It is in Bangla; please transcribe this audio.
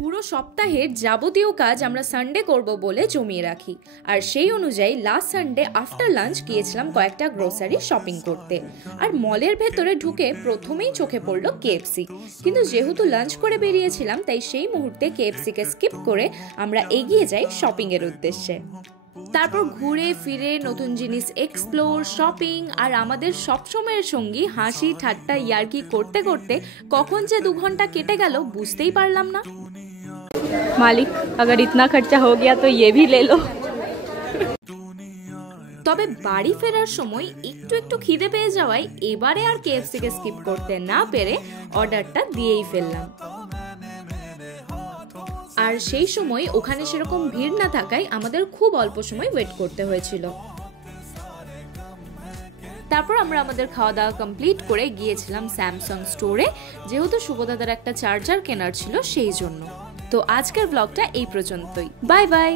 পুরো সপ্তাহের যাবতীয় কাজ আমরা সানডে করব বলে জমিয়ে রাখি, আর সেই অনুযায়ী লাস্ট সানডে আফটার লাঞ্চ গিয়েছিলাম কয়েকটা গ্রোসারি শপিং করতে। আর মলের ভেতরে ঢুকে প্রথমেই চোখে পড়লো কেএফসি, কিন্তু যেহেতু লাঞ্চ করে বেরিয়েছিলাম তাই সেই মুহূর্তে কেএফসিকে স্কিপ করে আমরা এগিয়ে যাই শপিং এর উদ্দেশ্যে। তারপর ঘুরে ফিরে নতুন জিনিস এক্সপ্লোর, শপিং আর আমাদের সবসময়ের সঙ্গী হাসি ঠাট্টা ইয়ার্কি করতে করতে কখন যে 2 ঘন্টা কেটে গেল বুঝতেই পারলাম না। মালিক, अगर इतना खर्चा हो गया तो ये भी ले लो। তবে বাড়ি ফেরার সময় একটু একটু খিদে পেয়ে যাওয়ায় এবারে আর কেএফসিকে স্কিপ করতে না পেরে অর্ডারটা দিয়েই ফেললাম। আর সেই সময় ওখানে সেরকম ভিড় না থাকায় আমাদের খুব অল্প সময় ওয়েট করতে হয়েছিল। তারপর আমরা আমাদের খাওয়া দাওয়া কমপ্লিট করে গিয়েছিলাম স্যামসাং স্টোরে, যেহেতু শুভদাদার একটা চার্জার কেনার ছিল সেই জন্য। তো আজকের ব্লগটা এই পর্যন্তই। Bye bye.